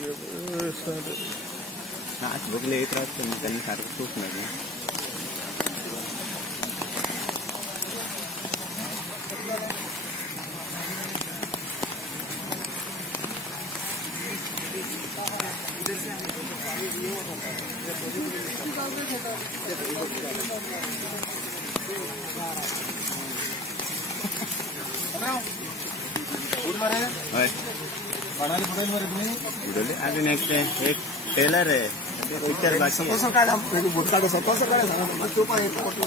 आज बघले येत राहत त्यांनी सारखं खूप नाही उडले अजून एक टेलर आहे पिक्चर बाकी कसं काय बुट काढायचं कसं काढायचं तो पण एक फोटो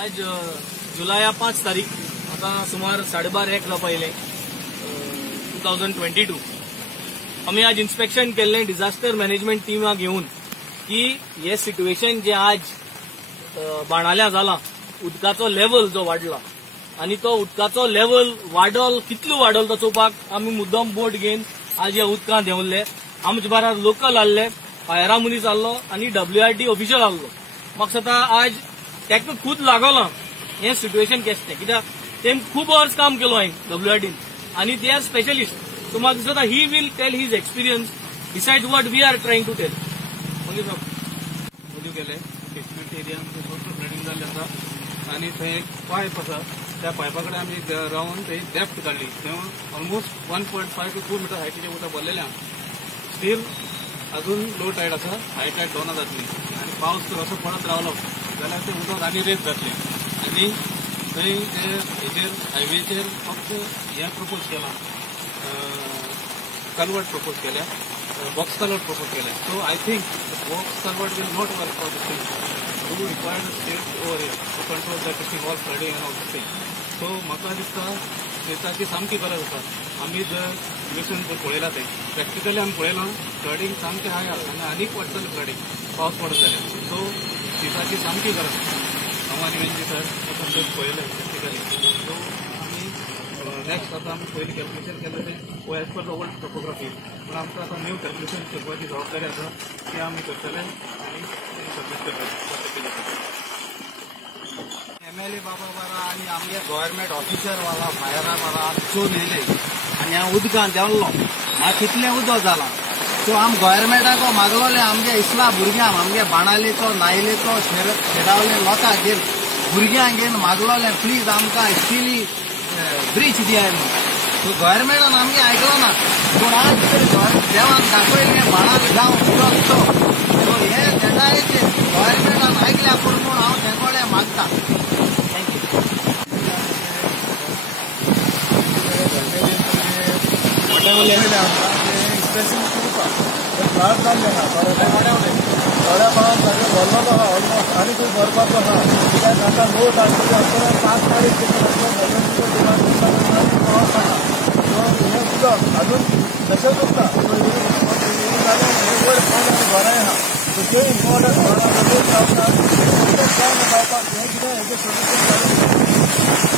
आज जुलै 5 तारीख आता सुमार 12:30 पहिले 2022 आम्ही आज इन्स्पेक्शन केल्लें डिझास्टर मॅनेजमेंट टीमा घेऊन की हे सिच्युएशन जे आज बाणाल्या जाला उदकाचो लेवल जो वाडला आणि तो उदकाचो लेवल वाडल कितलो वाडल तो चोवपाक आमी मुद्दम बोट घेवन आज ह्या उदकांत देंवल्ले आमचे बारार लोकल आहले फायरा मनीस आहलो आणि WRT ऑफिशियल आहलो म्हाका स्वता आज तेका खूद लागलो हे सिच्युएशन केसते कित्याक तेम खूब अवर्स काम केलो हांवें WRT आणि दे आर स्पेशलिस्ट सो म्हाका दिसता ही will tell his experience beside what we are trying to tell मदीं गेले केशमेंट एरियामध्ये भरपूर फ्लडिंग जाल्लें आसा आणि थंय एक पायप आसा त्या पायपा कडेन आमी रावन थंय डेप्थ काडली तेव्हा ऑलमोस्ट 1.5 to 2 मीटर हायटीचें उदक भरलेलें आसा स्टील अजून लो टायड आसा हाय टायड दोना जातली आणि पावस जर असो पडत रावलो जाल्यार तें उदक आनी रेत जातलें आणि थंय हेजेर हायवेचेर फक्त हें प्रपोज केलां कन्वर्ट प्रपोज केल्या बॉक्स कन्वर्ट प्रपोज केल्या so I think box convert will not work for this thing you required state over here to control the fishing all flooding and all this thing so म्हाका दिसता शेताची सामकी गरज आसा आमी जर मिशन जर पळयला तें प्रॅक्टिकली आमी पळयलां फ्लडिंग सामकें हाय आनी आनीक वाडटलें फ्लडिंग पावस पडत जाल्यार सो शेताची सामकी गरज आसा आनी वेंजी सर पळयलें प्रॅक्टिकली सो नेक्स्ट आता आम्ही पहिले कॅल्क्युलेशन केलं ते as per the old topography पण आमचं आता न्यू कॅल्क्युलेशन करपाची जबाबदारी आसा ती आम्ही करतले आणि सबमिट करतले MLA बाबा बारा आणि आमगे गव्हर्मेंट ऑफिसर वाला फायरा वाला चोन येले आणि हांव उदकांत देंवलो हांव कितलें उदक जाला सो आम गव्हर्मेंटाक मागलोले आमगे इसला भुरग्यांक आमगे बाणालेचो नायलेचो शेडावले लोकांक घेवन भुरग्यांक घेवन मागलोले प्लीज आमकां स्टिली ब्रीच दिया सो गव्हर्मेंटान आमगे आयकलो ना पूण आज देवान दाखयलें बाणाक जावं उदक सो हे देटायेचेर गव्हर्मेंटान आयकल्या पूण म्हूण हांव तेंकोडे मागता थँक्यू थोड्या पावस सगळें भरलेलो आहा ऑलमोस्ट आनी खूब भरपाचो आहा कित्याक आतां नोट आसतली 5 तारीख पावस आहा सो हें उदक अजून तशेंच उरता सो वयर घरांय आहा सो ते इम्पॉर्टंट घरां जावपाक हें कितें हेजें सोल्युशन